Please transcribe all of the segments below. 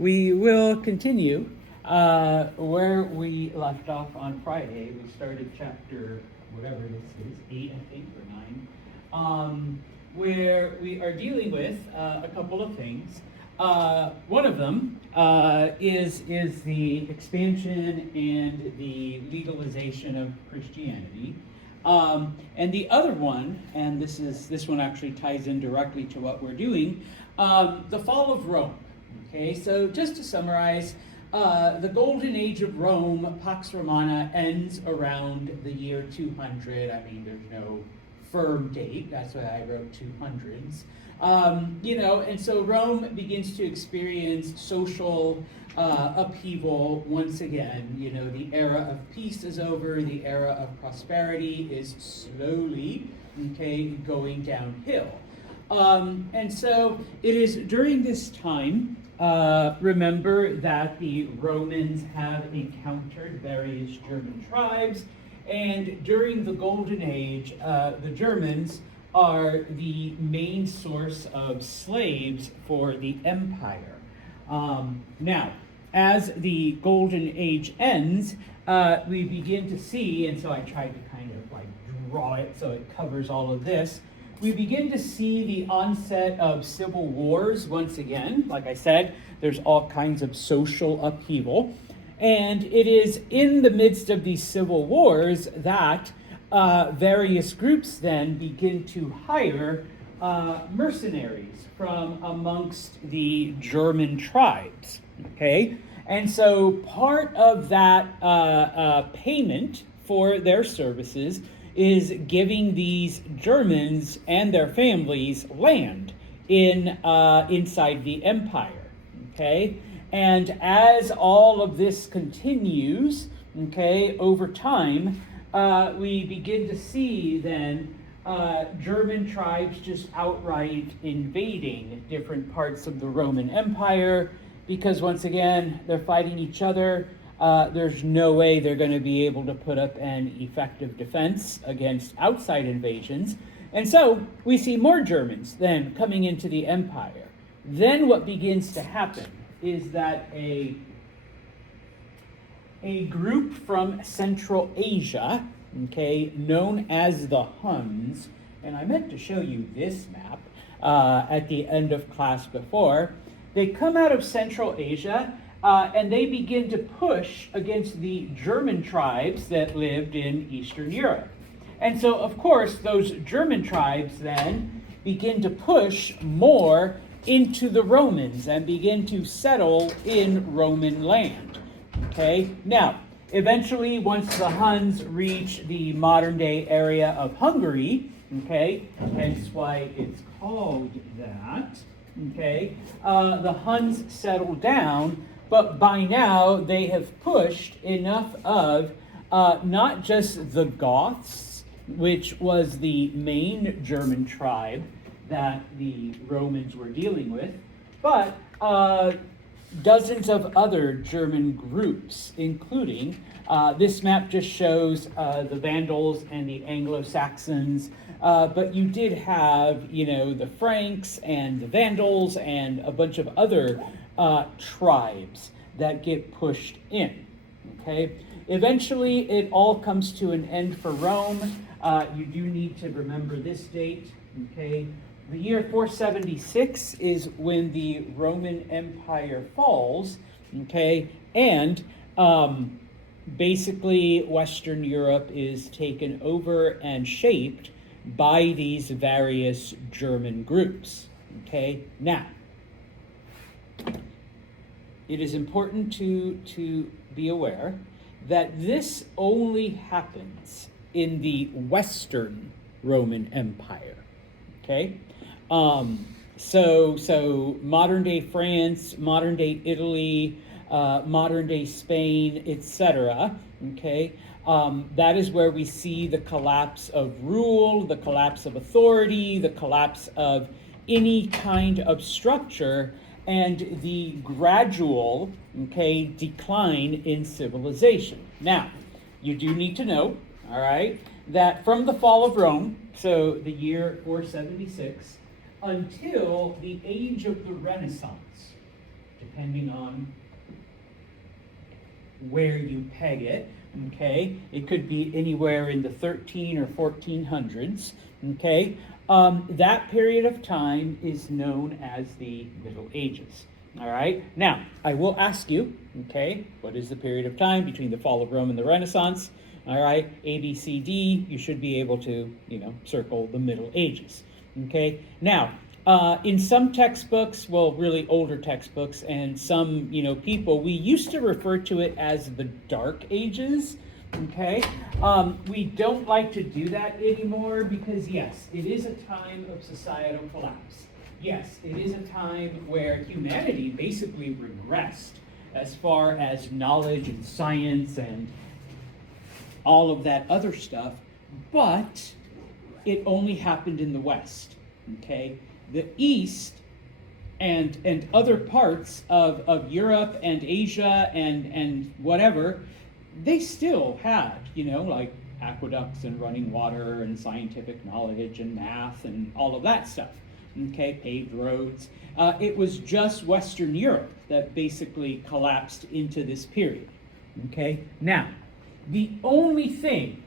We will continue where we left off on Friday. We started chapter, whatever this is, 8, I think, or 9, where we are dealing with a couple of things. One of them is the expansion and the legalization of Christianity. And the other one, and this one actually ties in directly to what we're doing, the fall of Rome. Okay, so just to summarize, the golden age of Rome, Pax Romana, ends around the year 200. I mean, there's no firm date. That's why I wrote 200s. And so Rome begins to experience social upheaval once again. You know, the era of peace is over. The era of prosperity is slowly, going downhill. And so it is during this time, remember that the Romans have encountered various German tribes, and during the Golden Age, the Germans are the main source of slaves for the empire. Now, as the Golden Age ends, we begin to see, and so I tried to kind of like draw it so it covers all of this, we begin to see the onset of civil wars once again. Like I said, there's all kinds of social upheaval. And it is in the midst of these civil wars that various groups then begin to hire mercenaries from amongst the German tribes. Okay? And so part of that payment for their services is giving these Germans and their families land inside the empire, okay? And as all of this continues, over time, we begin to see then German tribes just outright invading different parts of the Roman Empire, because once again, they're fighting each other. There's no way they're going to be able to put up an effective defense against outside invasions. And so we see more Germans then coming into the empire. Then what begins to happen is that a group from Central Asia, known as the Huns, and I meant to show you this map at the end of class before, they come out of Central Asia. And they begin to push against the German tribes that lived in Eastern Europe. And so, of course, those German tribes then begin to push more into the Romans and begin to settle in Roman land. Now, eventually, once the Huns reach the modern-day area of Hungary, hence why it's called that, the Huns settle down. But by now, they have pushed enough of not just the Goths, which was the main German tribe that the Romans were dealing with, but dozens of other German groups, including, this map just shows the Vandals and the Anglo-Saxons, but you did have, the Franks and the Vandals and a bunch of other tribes that get pushed in. Eventually, it all comes to an end for Rome. You do need to remember this date. The year 476 is when the Roman Empire falls. And basically, Western Europe is taken over and shaped by these various German groups. Now, it is important to be aware that this only happens in the Western Roman Empire. So modern day France, modern day Italy, modern day Spain, etc. That is where we see the collapse of rule, the collapse of authority, the collapse of any kind of structure, and the gradual, decline in civilization. Now, you do need to know, that from the fall of Rome, so the year 476, until the age of the Renaissance, depending on where you peg it, okay? It could be anywhere in the 13 or 1400s, okay? That period of time is known as the Middle Ages, all right? Now, I will ask you, okay, what is the period of time between the fall of Rome and the Renaissance? All right, A, B, C, D, you should be able to, circle the Middle Ages, okay? Now, in some textbooks, well, really older textbooks, and some, people, we used to refer to it as the Dark Ages, okay? We don't like to do that anymore because, yes, it is a time of societal collapse. Yes, it is a time where humanity basically regressed as far as knowledge and science and all of that other stuff, but it only happened in the West, okay? The East and other parts of Europe and Asia and whatever, they still had, like aqueducts and running water and scientific knowledge and math and all of that stuff, okay? Paved roads. It was just Western Europe that basically collapsed into this period, okay? Now, the only thing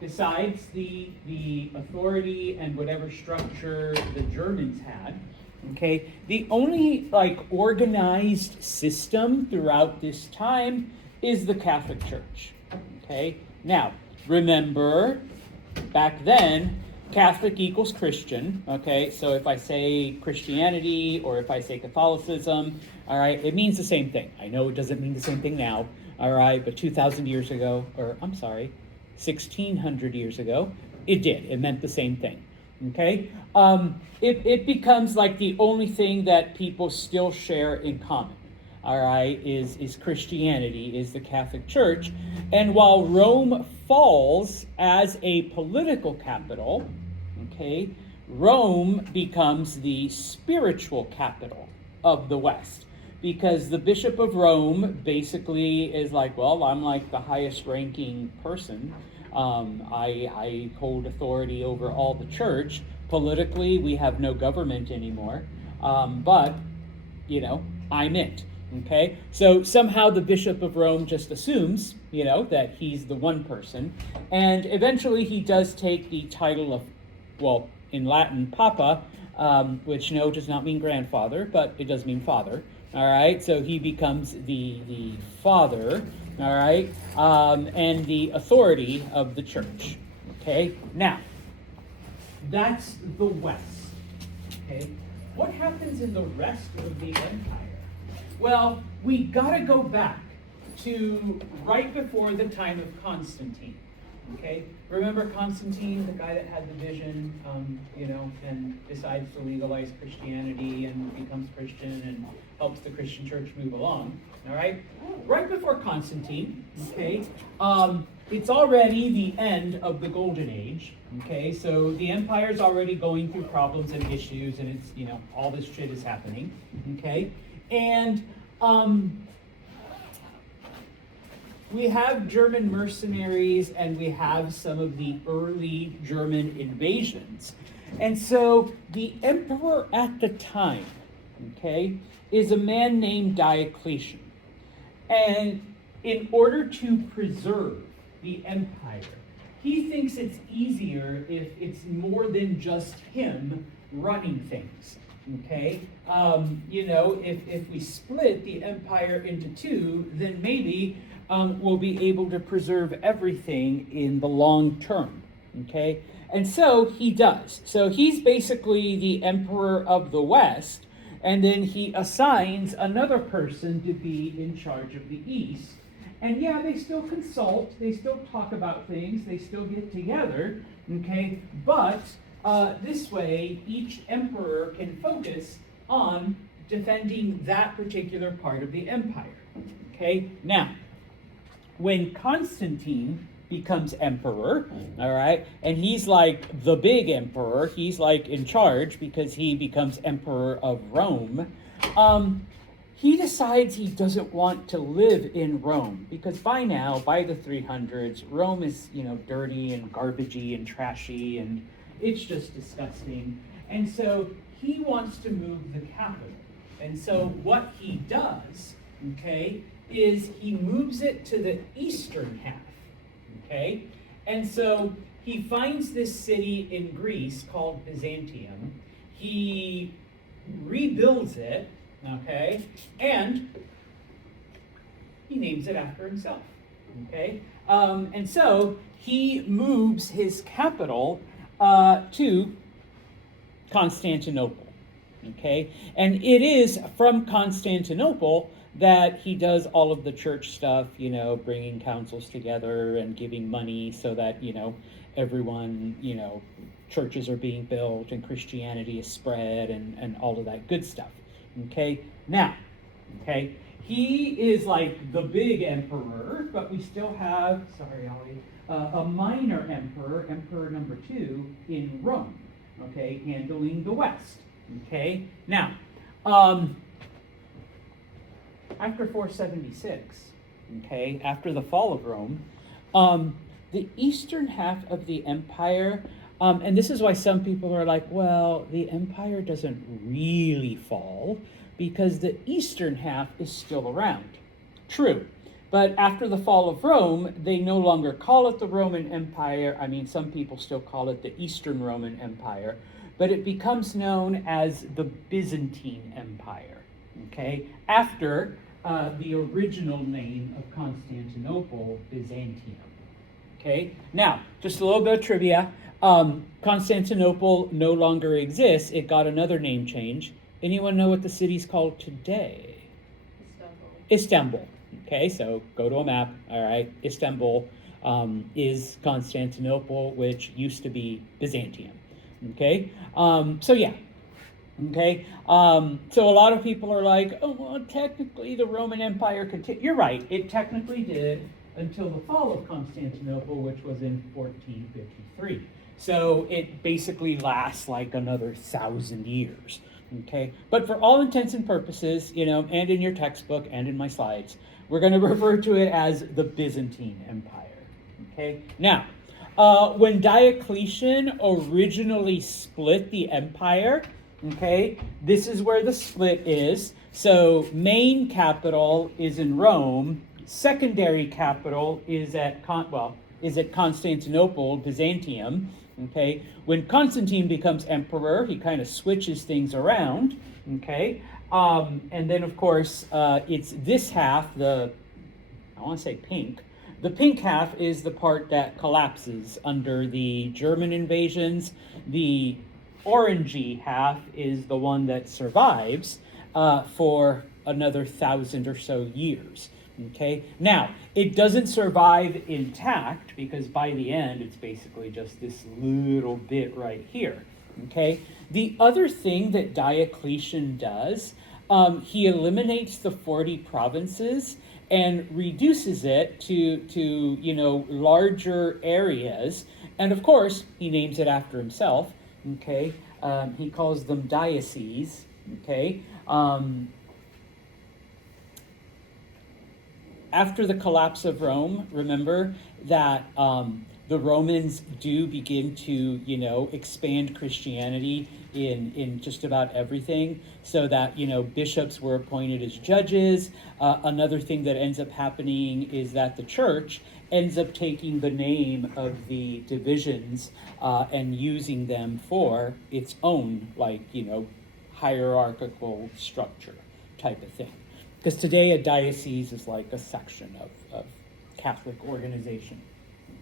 besides the authority and whatever structure the Germans had, okay, the only organized system throughout this time is the Catholic Church, okay? Now, remember, back then, Catholic equals Christian, okay? So if I say Christianity or if I say Catholicism, all right, it means the same thing. I know it doesn't mean the same thing now, all right, but 2,000 years ago, 1,600 years ago, it did. It meant the same thing, okay? It becomes like the only thing that people still share in common, all right, is Christianity, is the Catholic Church. And while Rome falls as a political capital, okay, Rome becomes the spiritual capital of the West. Because the Bishop of Rome basically is like, well, I'm like the highest ranking person. I hold authority over all the church. Politically, we have no government anymore. But, I'm it. Okay? So somehow the Bishop of Rome just assumes, that he's the one person. And eventually he does take the title of, well, in Latin, Papa, which does not mean grandfather, but it does mean father. All right, so he becomes the father, all right, and the authority of the church, okay? Now, that's the West, okay? What happens in the rest of the empire? Well, we gotta go back to right before the time of Constantine, okay? Remember Constantine, the guy that had the vision, and decides to legalize Christianity and becomes Christian and helps the Christian church move along, all right? Right before Constantine, okay, it's already the end of the Golden Age, okay? So the empire's already going through problems and issues, and it's, all this shit is happening, okay? And we have German mercenaries and we have some of the early German invasions. And so the emperor at the time, okay, is a man named Diocletian. And in order to preserve the empire, he thinks it's easier if it's more than just him running things. Okay, if we split the empire into two, then maybe we'll be able to preserve everything in the long term. Okay, and so he does. So he's basically the emperor of the West, and then he assigns another person to be in charge of the East. And yeah, they still consult, they still talk about things, they still get together. Okay, but this way, each emperor can focus on defending that particular part of the empire. Okay, now, when Constantine becomes emperor, all right, and he's like the big emperor, he's like in charge because he becomes emperor of Rome, he decides he doesn't want to live in Rome because by now, by the 300s, Rome is, dirty and garbagey and trashy and it's just disgusting. And so he wants to move the capital. And so what he does, okay, is he moves it to the eastern half, okay? And so he finds this city in Greece called Byzantium. He rebuilds it, okay, and he names it after himself, okay? And so he moves his capital to Constantinople, okay? And it is from Constantinople that he does all of the church stuff, you know, bringing councils together and giving money so that, you know, everyone, you know, churches are being built and Christianity is spread and all of that good stuff, okay? Now, okay, he is like the big emperor, but we still have, sorry, Ollie, a minor emperor, Emperor number 2, in Rome, okay, handling the West, okay? Now, after 476, okay, after the fall of Rome, the eastern half of the empire, and this is why some people are like, well, the empire doesn't really fall because the eastern half is still around. True. But after the fall of Rome, they no longer call it the Roman Empire. I mean, some people still call it the Eastern Roman Empire, but it becomes known as the Byzantine Empire, okay? After the original name of Constantinople, Byzantium, okay? Now, just a little bit of trivia. Constantinople no longer exists. It got another name change. Anyone know what the city's called today? Istanbul. Okay, so go to a map. All right, Istanbul is Constantinople, which used to be Byzantium. Okay, so yeah. Okay, so a lot of people are like, oh, well, technically the Roman Empire continued. You're right, it technically did until the fall of Constantinople, which was in 1453. So it basically lasts like another 1,000 years. Okay, but for all intents and purposes, you know, and in your textbook and in my slides, we're going to refer to it as the Byzantine Empire. Okay, now, when Diocletian originally split the empire, okay, this is where the split is. So main capital is in Rome, secondary capital is at Constantinople, Byzantium. Okay, when Constantine becomes emperor, he kind of switches things around. Okay, and then of course it's this half, I want to say pink. The pink half is the part that collapses under the German invasions. The orangey half is the one that survives for another 1,000 or so years. Okay, now it doesn't survive intact because by the end it's basically just this little bit right here. Okay, the other thing that Diocletian does, he eliminates the 40 provinces and reduces it to you know, larger areas, and of course he names it after himself. Okay, he calls them dioceses. Okay. After the collapse of Rome, remember that the Romans do begin to, you know, expand Christianity in just about everything, so that, you know, bishops were appointed as judges. Another thing that ends up happening is that the church ends up taking the name of the divisions and using them for its own, like, you know, hierarchical structure type of thing. Because today a diocese is like a section of Catholic organization.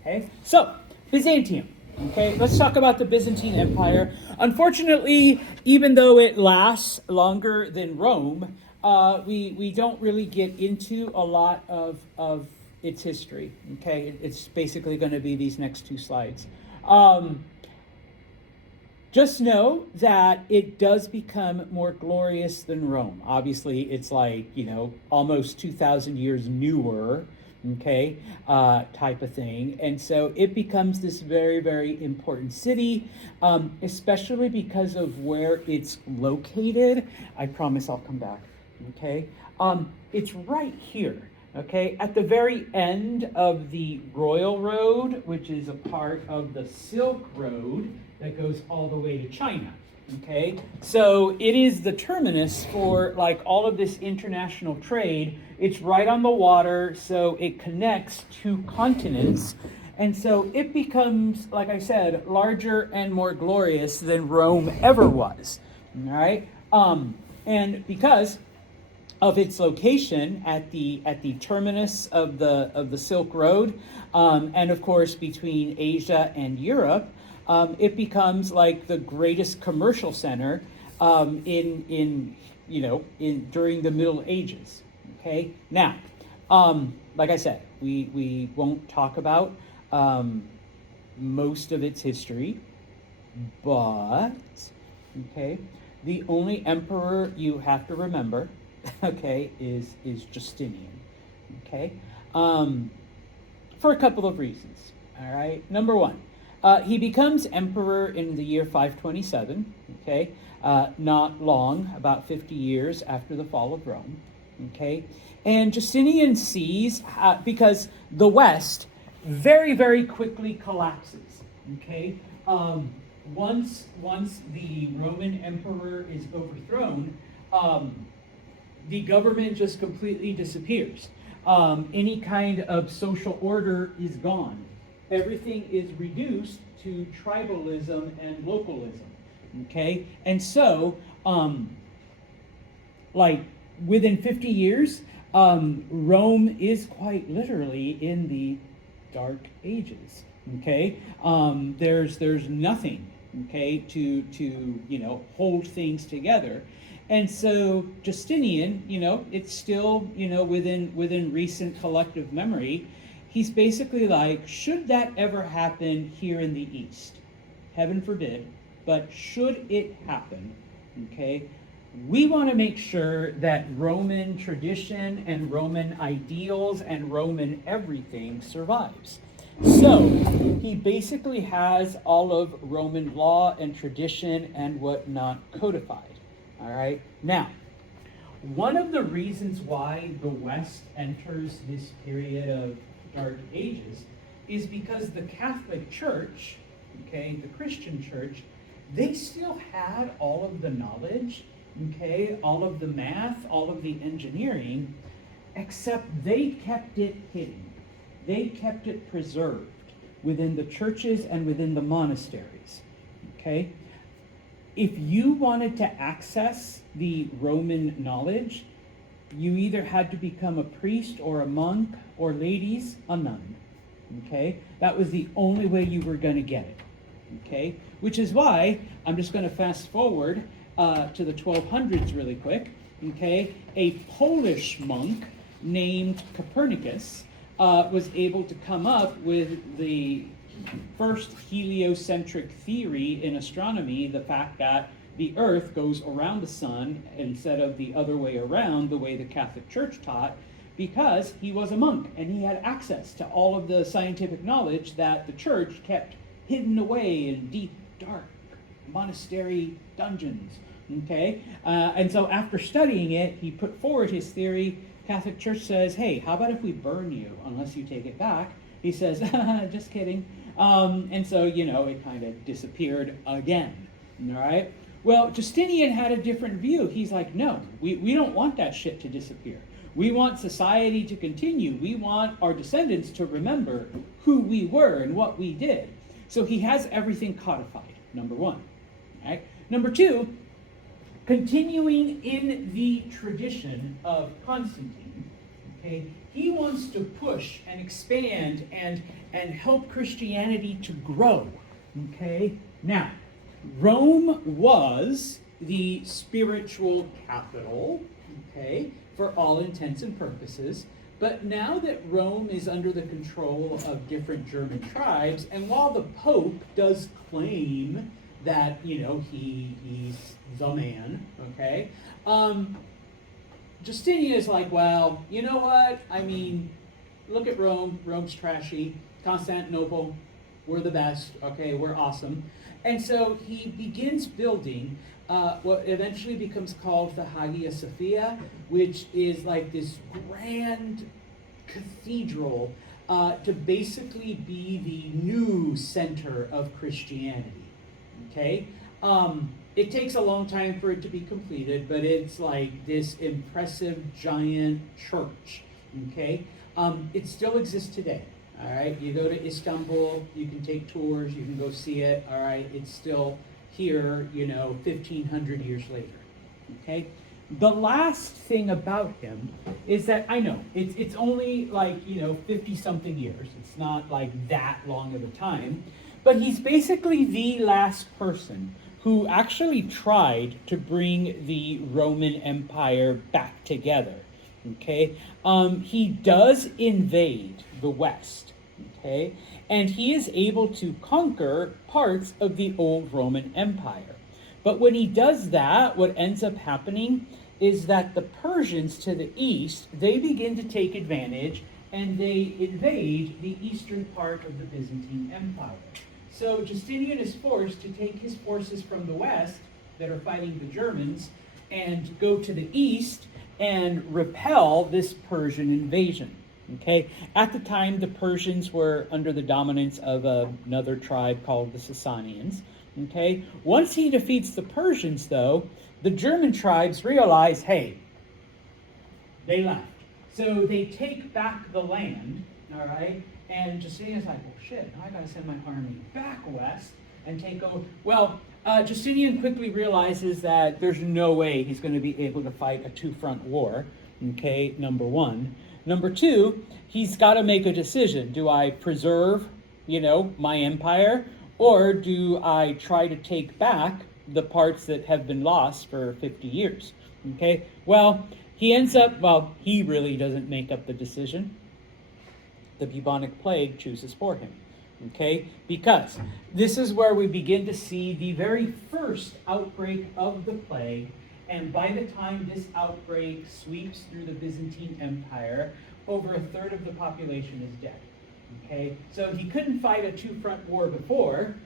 Okay, so Byzantium. Okay, let's talk about the Byzantine Empire. Unfortunately, even though it lasts longer than Rome, we don't really get into a lot of its history. Okay, it's basically going to be these next two slides. Just know that it does become more glorious than Rome. Obviously, it's like, you know, almost 2,000 years newer, okay, type of thing. And so it becomes this very, very important city, especially because of where it's located. I promise I'll come back, okay? It's right here, okay, at the very end of the Royal Road, which is a part of the Silk Road that goes all the way to China. Okay, so it is the terminus for like all of this international trade. It's right on the water, so it connects two continents. And so it becomes, like I said, larger and more glorious than Rome ever was. All right, and because of its location at the terminus of the Silk Road, and of course between Asia and Europe, it becomes like the greatest commercial center in during the Middle Ages. Okay, now, like I said, we won't talk about most of its history, but okay, the only emperor you have to remember, okay, is Justinian. Okay, for a couple of reasons. All right, number one, he becomes emperor in the year 527. Okay, not long, about 50 years after the fall of Rome. Okay, and Justinian sees because the West very, very quickly collapses. Okay, once the Roman emperor is overthrown, the government just completely disappears. Any kind of social order is gone. Everything is reduced to tribalism and localism. Okay, and so like within 50 years, Rome is quite literally in the Dark Ages. Okay, there's nothing, okay, to hold things together. And so Justinian, it's still, within recent collective memory, he's basically like, should that ever happen here in the East? Heaven forbid, but should it happen, okay, we want to make sure that Roman tradition and Roman ideals and Roman everything survives. So he basically has all of Roman law and tradition and whatnot codified. All right. Now, one of the reasons why the West enters this period of Dark Ages is because the Catholic Church, okay, the Christian Church, they still had all of the knowledge, okay, all of the math, all of the engineering, except they kept it hidden. They kept it preserved within the churches and within the monasteries, okay? If you wanted to access the Roman knowledge, you either had to become a priest or a monk, or ladies, a nun, okay? That was the only way you were going to get it, okay? Which is why, I'm just going to fast forward to the 1200s really quick, okay? A Polish monk named Copernicus was able to come up with the first heliocentric theory in astronomy, the fact that the Earth goes around the sun instead of the other way around, the way the Catholic Church taught, because he was a monk and he had access to all of the scientific knowledge that the Church kept hidden away in deep, dark monastery dungeons. Okay, and so after studying it, he put forward his theory. Catholic Church says, hey, how about if we burn you unless you take it back? He says, just kidding. And so, it kind of disappeared again. All right? Well, Justinian had a different view. He's like, no, we don't want that shit to disappear. We want society to continue. We want our descendants to remember who we were and what we did. So he has everything codified, number one. All right? Number two, continuing in the tradition of Constantine, okay, he wants to push and expand and help Christianity to grow. Okay? Now, Rome was the spiritual capital, okay, for all intents and purposes. But now that Rome is under the control of different German tribes, and while the Pope does claim that, he's the man, okay, Justinian is like, well, you know what? I mean, look at Rome. Rome's trashy. Constantinople, we're the best. Okay, we're awesome. And so he begins building what eventually becomes called the Hagia Sophia, which is like this grand cathedral to basically be the new center of Christianity. Okay? it takes a long time for it to be completed, but it's like this impressive giant church. Okay, it still exists today. All right, you go to Istanbul, you can take tours, you can go see it. All right, it's still here, 1,500 years later. Okay, the last thing about him is that I know it's only like 50 something years. It's not like that long of a time, but he's basically the last person who actually tried to bring the Roman Empire back together. Okay, he does invade the West. Okay, and he is able to conquer parts of the old Roman Empire. But when he does that, what ends up happening is that the Persians to the east, they begin to take advantage and they invade the eastern part of the Byzantine Empire. So Justinian is forced to take his forces from the west that are fighting the Germans and go to the east and repel this Persian invasion. Okay, at the time, the Persians were under the dominance of another tribe called the Sasanians. Okay, once he defeats the Persians, though, the German tribes realize, hey, they left. So they take back the land, all right? And Justinian's like, well, shit, now I got to send my army back west and take over. Well, Justinian quickly realizes that there's no way he's going to be able to fight a two-front war, okay, number one. Number two, he's got to make a decision. Do I preserve, my empire, or do I try to take back the parts that have been lost for 50 years? Okay, well, he really doesn't make up the decision. The bubonic plague chooses for him. Okay, because this is where we begin to see the very first outbreak of the plague. And by the time this outbreak sweeps through the Byzantine Empire, over a third of the population is dead. Okay, so he couldn't fight a two-front war before.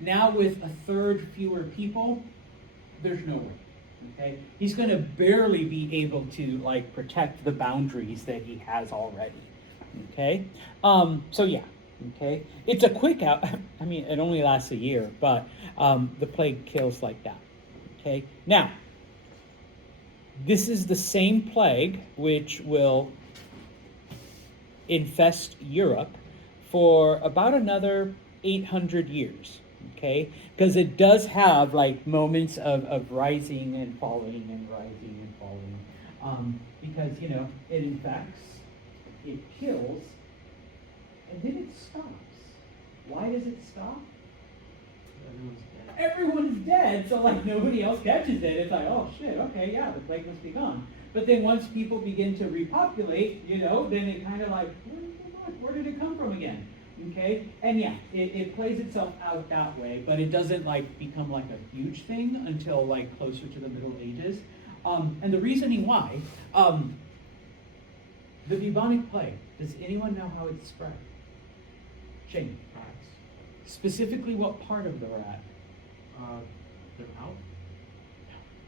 Now with a third fewer people, there's no way. Okay, he's going to barely be able to protect the boundaries that he has already. Okay, so yeah. Okay, it's a quick out. I mean, it only lasts a year, but the plague kills like that. Okay, now. This is the same plague which will infest Europe for about another 800 years, okay? Because it does have moments of rising and falling and rising and falling. Because, it infects, it kills, and then it stops. Why does it stop? Everyone's dead, so nobody else catches it. It's oh shit, okay, yeah, the plague must be gone. But then once people begin to repopulate, then it kind of where did it come from again? Okay, and yeah, it plays itself out that way, but it doesn't become a huge thing until closer to the Middle Ages. And the reasoning why, the bubonic plague, does anyone know how it's spread? Shane. Rats. Specifically, what part of the rat? Their mouth?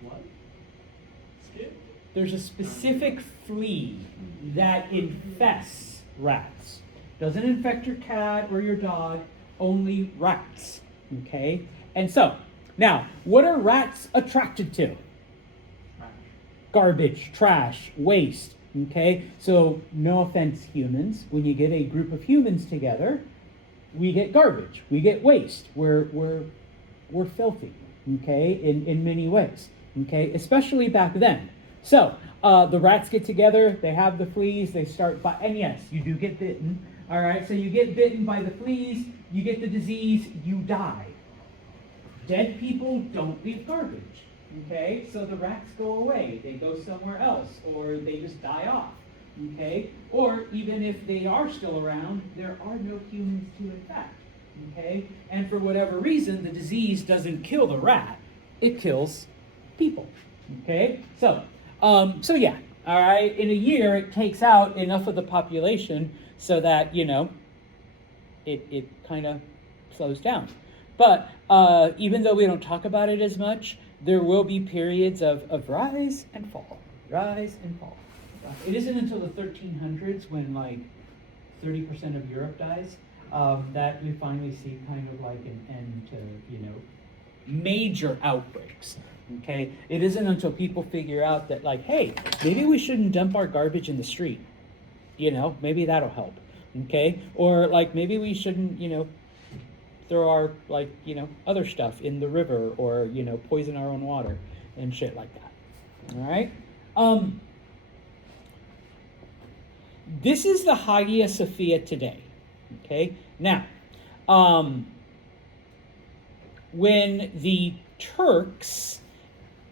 What? Skin? There's a specific flea that infests rats. Doesn't infect your cat or your dog, only rats. Okay? And so, now, what are rats attracted to? Trash. Garbage, trash, waste. Okay? So, no offense, humans. When you get a group of humans together, we get garbage, we get waste. We're filthy, okay, in many ways, okay, especially back then. So the rats get together, they have the fleas, they start, and yes, you do get bitten, all right, so you get bitten by the fleas, you get the disease, you die. Dead people don't leave garbage, okay, so the rats go away, they go somewhere else, or they just die off, okay, or even if they are still around, there are no humans to infect. Okay, and for whatever reason, the disease doesn't kill the rat; it kills people. Okay, so yeah, all right. In a year, it takes out enough of the population so that it kind of slows down. But even though we don't talk about it as much, there will be periods of rise and fall, rise and fall. It isn't until the 1300s when 30% of Europe dies. That we finally see kind of an end to, major outbreaks. Okay, it isn't until people figure out that, like, hey, maybe we shouldn't dump our garbage in the street. Maybe that'll help. Okay, or like maybe we shouldn't, throw our other stuff in the river, or poison our own water and shit like that. All right. This is the Hagia Sophia today. Okay. Now, when the Turks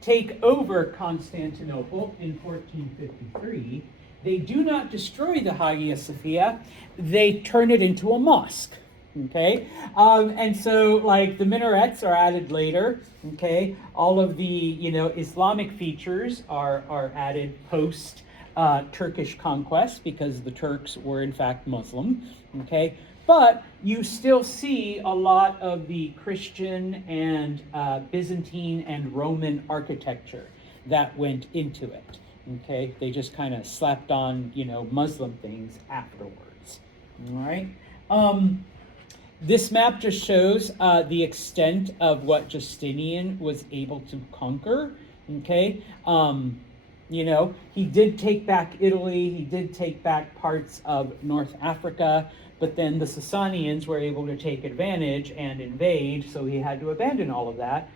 take over Constantinople in 1453, they do not destroy the Hagia Sophia, they turn it into a mosque. Okay, and so like the minarets are added later. Okay, all of the Islamic features are added post Turkish conquest, because the Turks were in fact Muslim. Okay, but you still see a lot of the Christian and Byzantine and Roman architecture that went into it. Okay, they just kind of slapped on Muslim things afterwards. All right. This map just shows the extent of what Justinian was able to conquer. Okay, he did take back Italy, he did take back parts of North Africa, but then the Sasanians were able to take advantage and invade, so he had to abandon all of that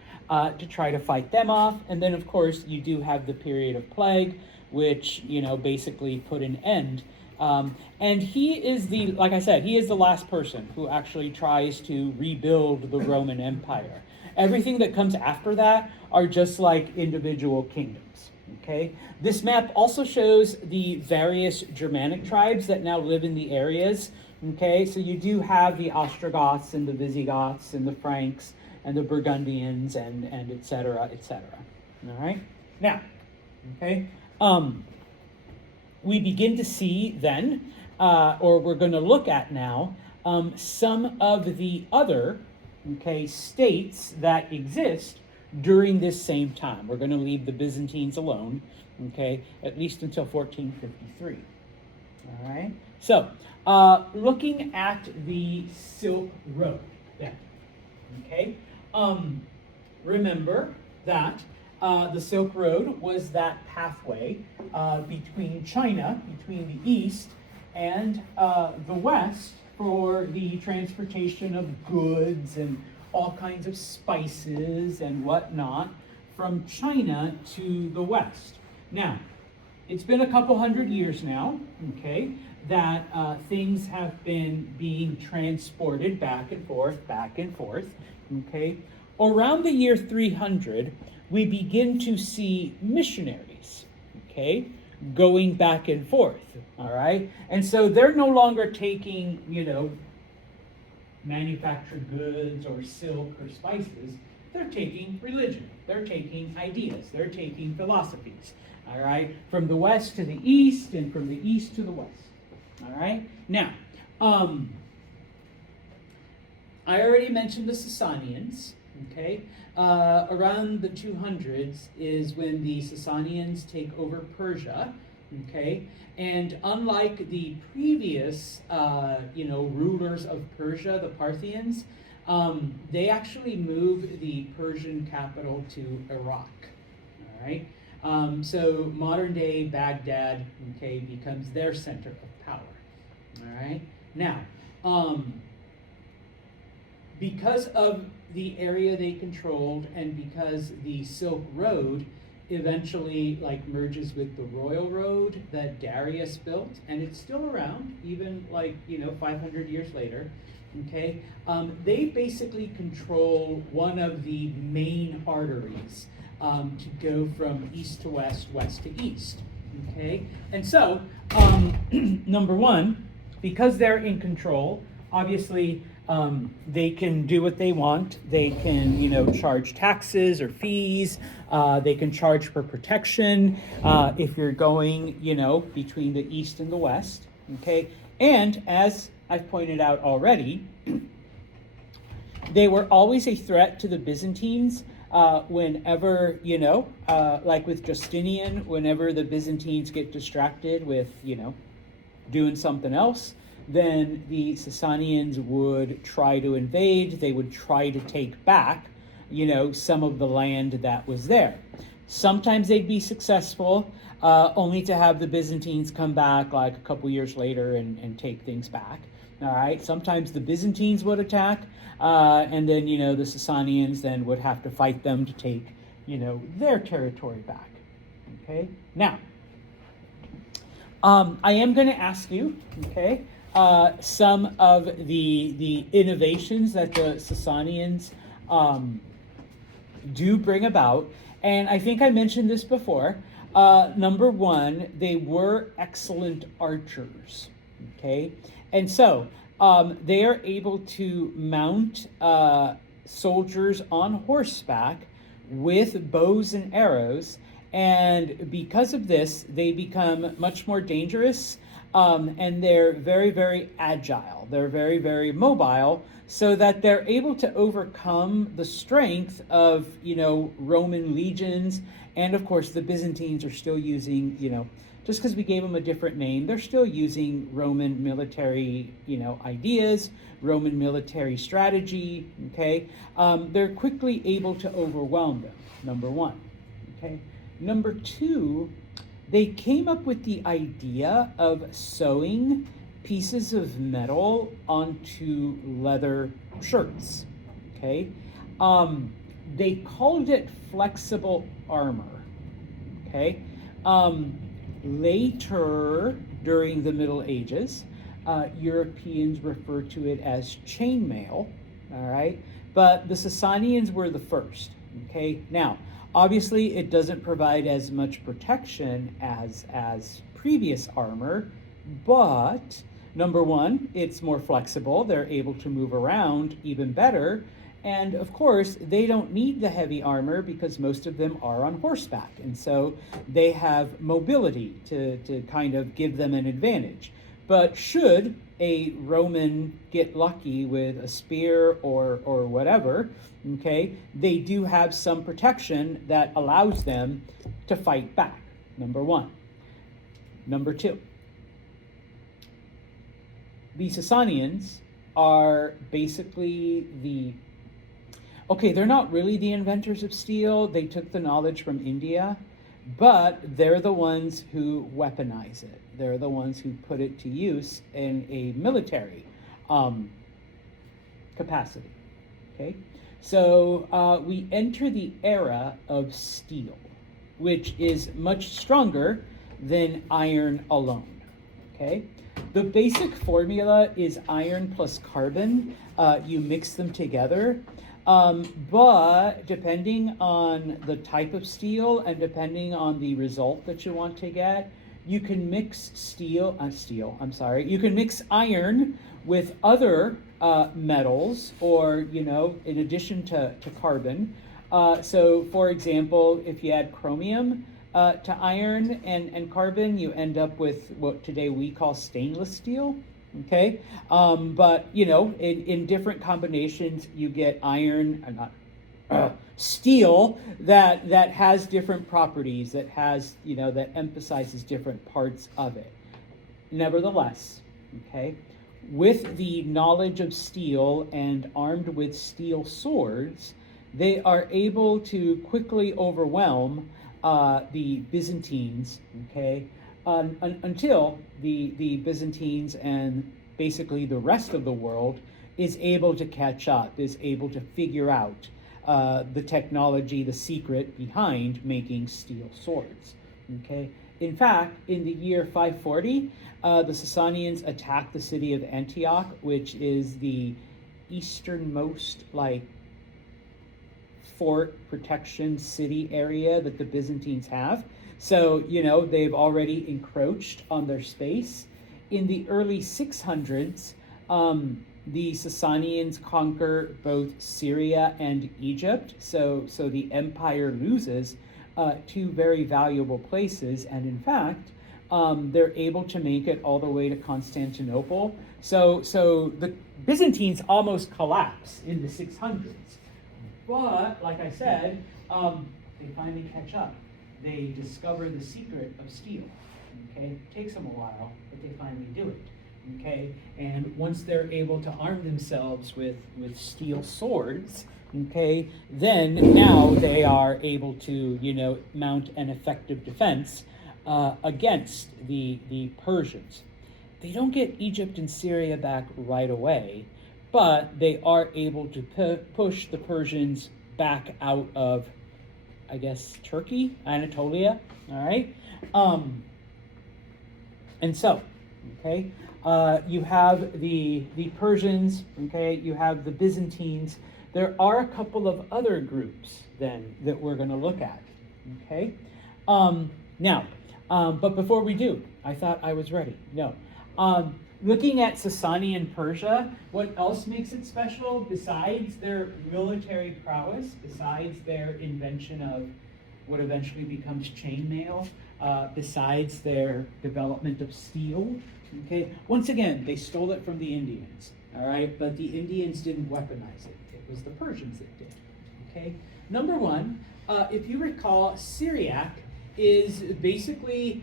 to try to fight them off. And then, of course, you do have the period of plague, which basically put an end. And he is like I said, he is the last person who actually tries to rebuild the Roman Empire. Everything that comes after that are just like individual kingdoms. Okay. This map also shows the various Germanic tribes that now live in the areas. Okay. So you do have the Ostrogoths and the Visigoths and the Franks and the Burgundians and et cetera, et cetera. All right. Now, okay. We begin to see then, or we're going to look at now, some of the other states that exist during this same time. We're going to leave the Byzantines alone, at least until 1453. All right. So, looking at the Silk Road, then. Okay. Remember that the Silk Road was that pathway between China, between the east and the west, for the transportation of goods and all kinds of spices and whatnot from China to the west. Now, it's been a couple hundred years now, that things have been being transported back and forth, Around the year 300, we begin to see missionaries, going back and forth, all right? And so they're no longer taking, manufactured goods or silk or spices. They're taking religion. They're taking ideas. They're taking philosophies, all right? From the west to the east and from the east to the west, all right? Now, I already mentioned the Sasanians, around the 200s is when the Sasanians take over Persia, and unlike the previous, rulers of Persia, the Parthians, they actually moved the Persian capital to Iraq, all right? So modern day Baghdad, becomes their center of power, all right? Now, because of the area they controlled, and because the Silk Road eventually merges with the Royal Road that Darius built, and it's still around even 500 years later, they basically control one of the main arteries to go from east to west, west to east, and so number one, because they're in control, obviously they can do what they want. They can, charge taxes or fees. They can charge for protection if you're going, between the east and the west. And as I've pointed out already, they were always a threat to the Byzantines whenever, like with Justinian, whenever the Byzantines get distracted with, doing something else, then the Sasanians would try to invade. They would try to take back some of the land that was there. Sometimes they'd be successful, only to have the Byzantines come back like a couple years later and take things back. All right. Sometimes the Byzantines would attack, and then the Sasanians then would have to fight them to take their territory back. Okay. Now, I am going to ask you, okay, some of the innovations that the Sasanians do bring about, and I think I mentioned this before. Number one, they were excellent archers. Okay, and so they are able to mount soldiers on horseback with bows and arrows, and because of this, they become much more dangerous, and they're very, very agile. They're very, very mobile, so that they're able to overcome the strength of, Roman legions. And of course, the Byzantines are still using, just because we gave them a different name, they're still using Roman military, ideas, Roman military strategy, okay? They're quickly able to overwhelm them, number one, okay? Number two, they came up with the idea of sewing pieces of metal onto leather shirts, okay? They called it flexible armor, okay? Later, during the Middle Ages, Europeans refer to it as chainmail, all right? But the Sasanians were the first, okay? Now, obviously, it doesn't provide as much protection as previous armor, but number one, it's more flexible. They're able to move around even better. And of course, they don't need the heavy armor because most of them are on horseback. And so they have mobility to kind of give them an advantage. But should a Roman get lucky with a spear or whatever, okay, they do have some protection that allows them to fight back, number one. Number two, the Sasanians are basically they're not really the inventors of steel. They took the knowledge from India, but they're the ones who weaponize it. They're the ones who put it to use in a military capacity, okay? So we enter the era of steel, which is much stronger than iron alone, okay? The basic formula is iron plus carbon. You mix them together. But depending on the type of steel and depending on the result that you want to get, you can mix you can mix iron with other metals or, in addition to carbon. So for example, if you add chromium to iron and carbon, you end up with what today we call stainless steel. Okay, but in different combinations, you get steel that has different properties, that has that emphasizes different parts of it. Nevertheless, okay, with the knowledge of steel and armed with steel swords, they are able to quickly overwhelm the Byzantines. Okay. Until the Byzantines and basically the rest of the world is able to catch up, is able to figure out the technology, the secret behind making steel swords. Okay. In fact, in the year 540, the Sasanians attacked the city of Antioch, which is the easternmost fort protection city area that the Byzantines have. So, they've already encroached on their space. In the early 600s, the Sasanians conquer both Syria and Egypt. So the empire loses two very valuable places. And in fact, they're able to make it all the way to Constantinople. So the Byzantines almost collapse in the 600s. But, like I said, they finally catch up. They discover the secret of steel. Okay, it takes them a while, but they finally do it. okay? And once they're able to arm themselves with steel swords, okay, then now they are able to, mount an effective defense against the Persians. They don't get Egypt and Syria back right away, but they are able to push the Persians back out of, I guess, Turkey, Anatolia, all right? And so, okay, you have the Persians, okay, you have the Byzantines. There are a couple of other groups then that we're going to look at, okay? But before we do, I thought I was ready. No. Looking at Sasanian Persia, what else makes it special besides their military prowess, besides their invention of what eventually becomes chainmail, besides their development of steel? Okay, once again, they stole it from the Indians, all right? But the Indians didn't weaponize it. It was the Persians that did, okay? Number one, if you recall, Syriac is basically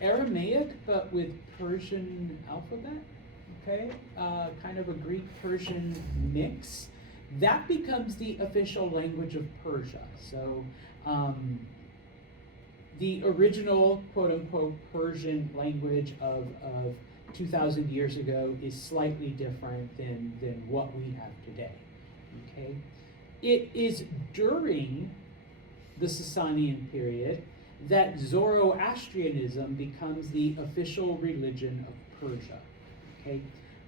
Aramaic, but with Persian alphabet, okay? Kind of a Greek-Persian mix. That becomes the official language of Persia. So the original, quote-unquote, Persian language of 2,000 years ago is slightly different than what we have today, okay? It is during the Sasanian period that Zoroastrianism becomes the official religion of Persia, okay?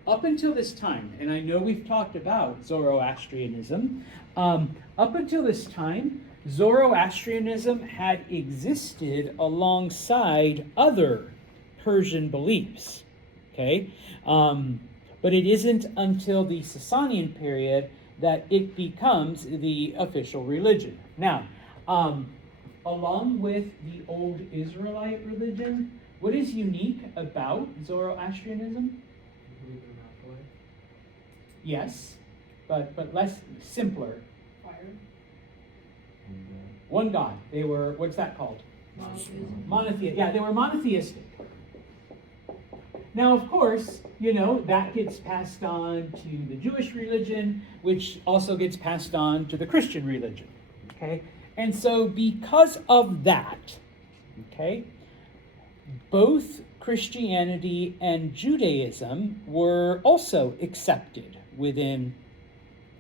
Up until this time, and I know we've talked about Zoroastrianism, up until this time, Zoroastrianism had existed alongside other Persian beliefs, okay? But it isn't until the Sasanian period that it becomes the official religion. Now, along with the old Israelite religion, what is unique about Zoroastrianism? Yes, but less simpler. Fire. One God. They were, what's that called? Monotheistic. Yeah, they were monotheistic. Now, of course, that gets passed on to the Jewish religion, which also gets passed on to the Christian religion. Okay? And so because of that, okay, both Christianity and Judaism were also accepted within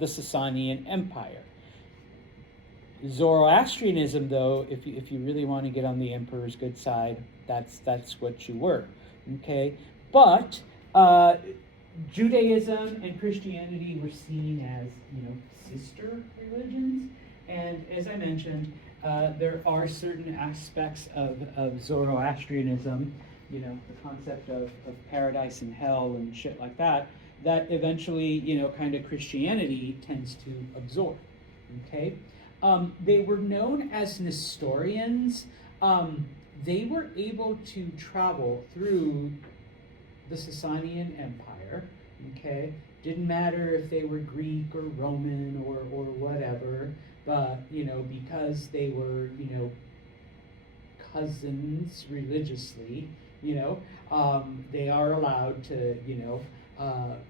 the Sasanian Empire. Zoroastrianism, though, if you really want to get on the emperor's good side, that's what you were, okay? But Judaism and Christianity were seen as, sister religions, and as I mentioned, there are certain aspects of Zoroastrianism, the concept of paradise and hell and shit like that, that eventually, kind of Christianity tends to absorb, okay? They were known as Nestorians. They were able to travel through the Sasanian Empire, okay? Didn't matter if they were Greek or Roman or whatever, but, because they were, cousins religiously, they are allowed to,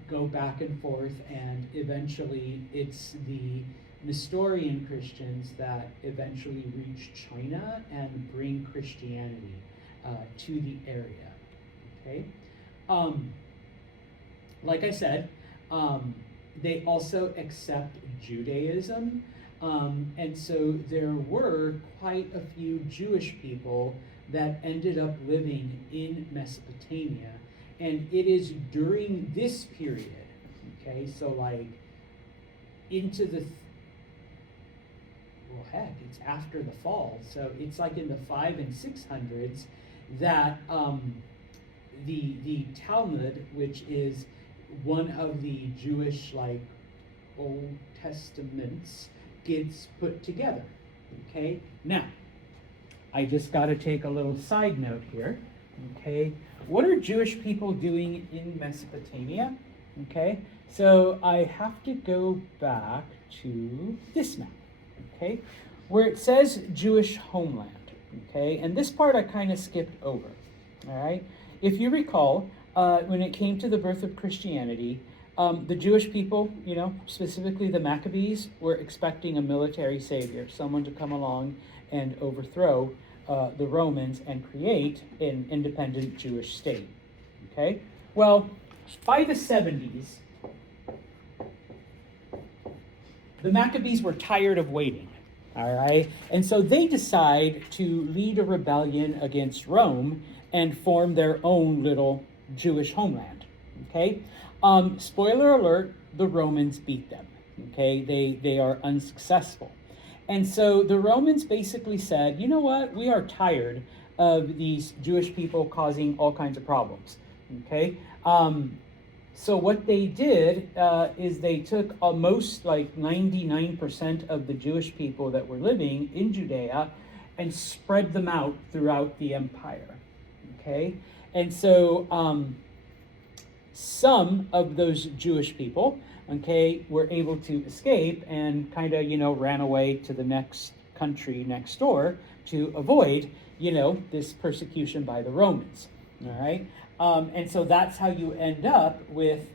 go back and forth, and eventually it's the Nestorian Christians that eventually reach China and bring Christianity to the area, okay? Like I said, they also accept Judaism, and so there were quite a few Jewish people that ended up living in Mesopotamia, and it is during this period, okay, so like into the, well heck, it's after the fall, so it's like in the 500s and 600s that the Talmud, which is one of the Jewish like Old Testaments, gets put together. Okay, now I just got to take a little side note here. Okay, what are Jewish people doing in Mesopotamia? Okay, so I have to go back to this map. Okay, where it says Jewish homeland. Okay, and this part I kind of skipped over. All right. If you recall, when it came to the birth of Christianity, the Jewish people, specifically the Maccabees, were expecting a military savior, someone to come along and overthrow the Romans and create an independent Jewish state. Okay? Well, by the 70s, the Maccabees were tired of waiting. All right? And so they decide to lead a rebellion against Rome and form their own little Jewish homeland. Okay? Spoiler alert, the Romans beat them. Okay? They are unsuccessful. And so the Romans basically said, you know what? We are tired of these Jewish people causing all kinds of problems. Okay? So what they did is they took almost like 99% of the Jewish people that were living in Judea and spread them out throughout the empire. Okay? And so some of those Jewish people, okay, were able to escape and kind of, ran away to the next country next door to avoid, this persecution by the Romans. All right? And so that's how you end up with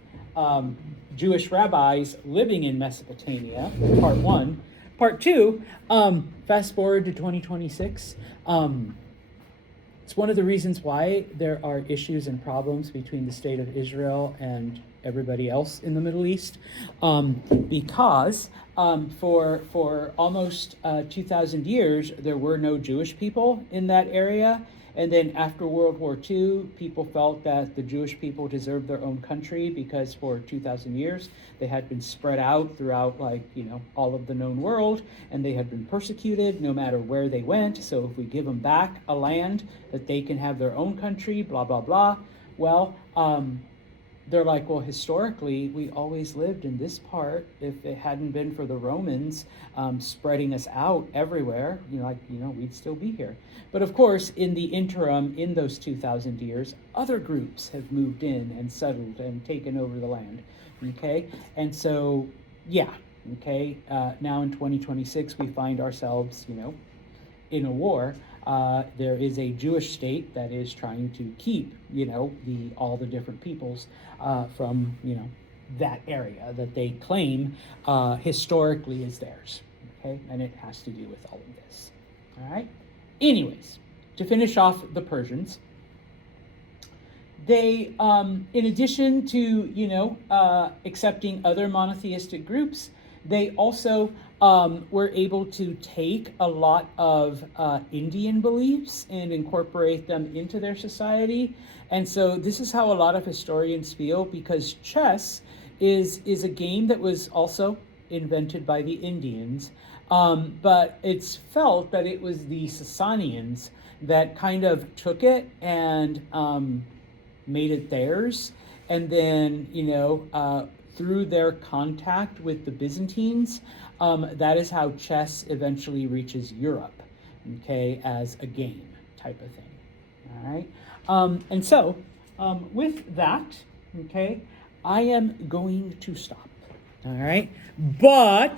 Jewish rabbis living in Mesopotamia, part one. Part two, fast forward to 2026. It's one of the reasons why there are issues and problems between the state of Israel and everybody else in the Middle East, because for almost 2,000 years, there were no Jewish people in that area. And then after World War II, people felt that the Jewish people deserved their own country because for 2,000 years, they had been spread out throughout, all of the known world, and they had been persecuted no matter where they went. So if we give them back a land that they can have their own country, blah, blah, blah. Well, they're like, well, historically, we always lived in this part. If it hadn't been for the Romans spreading us out everywhere, we'd still be here. But of course, in the interim, in those 2,000 years, other groups have moved in and settled and taken over the land. Okay? And so, now in 2026, we find ourselves, in a war. There is a Jewish state that is trying to keep, all the different peoples from, that area that they claim historically is theirs. Okay, and it has to do with all of this. All right. Anyways, to finish off the Persians, they, in addition to accepting other monotheistic groups, they also were able to take a lot of Indian beliefs and incorporate them into their society. And so this is how a lot of historians feel, because chess is a game that was also invented by the Indians, but it's felt that it was the Sasanians that kind of took it and made it theirs. And then, through their contact with the Byzantines, that is how chess eventually reaches Europe, okay, as a game type of thing. All right. And so with that, okay, I am going to stop. All right. But